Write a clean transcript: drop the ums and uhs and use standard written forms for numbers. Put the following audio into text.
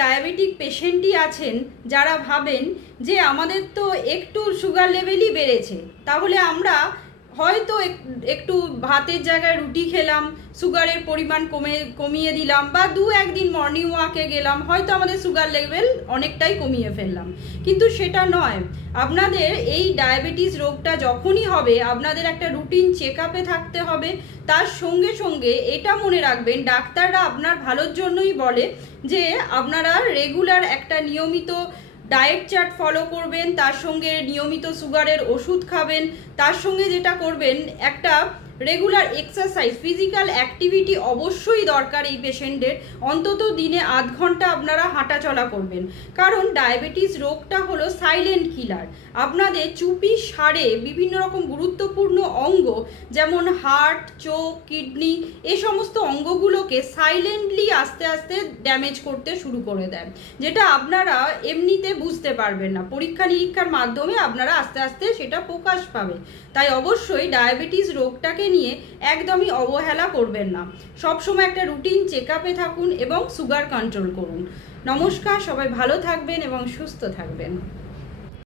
Diabetic পেশেন্টই আছেন যারা ভাবেন যে আমাদের তো একটু সুগার লেভেলই বেড়েছে, তাহলে আমরা হয়তো একটু ভাতের জায়গায় রুটি খেলাম, সুগারের পরিমাণ কমিয়ে দিলাম, বা একদিন মর্নিং ওয়াকে গেলাম, হয়তো আমাদের সুগার লেভেল অনেকটাই কমিয়ে ফেললাম। কিন্তু সেটা নয়। আপনাদের এই ডায়াবেটিস রোগটা যখনই হবে আপনাদের একটা রুটিন চেক আপে থাকতে হবে। তার সঙ্গে সঙ্গে এটা মনে রাখবেন, ডাক্তাররা আপনার ভালোর জন্যই বলে যে আপনারা রেগুলার একটা নিয়মিত ডায়েট চার্ট ফলো করবেন, তার সঙ্গে নিয়মিত সুগারের ওষুধ খাবেন, তার সঙ্গে যেটা করবেন একটা রেগুলার এক্সারসাইজ, ফিজিক্যাল অ্যাক্টিভিটি অবশ্যই দরকার এই পেশেন্টদের। অন্তত দিনে আধ ঘন্টা আপনারা হাঁটাচলা করবেন, কারণ ডায়াবেটিস রোগটা হলো সাইলেন্ট কিলার। আপনাদের চুপি সারে বিভিন্ন রকম গুরুত্বপূর্ণ অঙ্গ যেমন হার্ট, চোখ, কিডনি, এই সমস্ত অঙ্গগুলোকে সাইলেন্টলি আস্তে আস্তে ড্যামেজ করতে শুরু করে দেয়, যেটা আপনারা এমনিতে বুঝতে পারবেন না। পরীক্ষা নিরীক্ষার মাধ্যমে আপনারা আস্তে আস্তে সেটা প্রকাশ পাবে। তাই অবশ্যই ডায়াবেটিস রোগটাকে নিয়ে একদমই অবহেলা করবেন না। সবসময় একটা রুটিন চেক আপে থাকুন এবং সুগার কন্ট্রোল করুন। নমস্কার, সবাই ভালো থাকবেন এবং সুস্থ থাকবেন।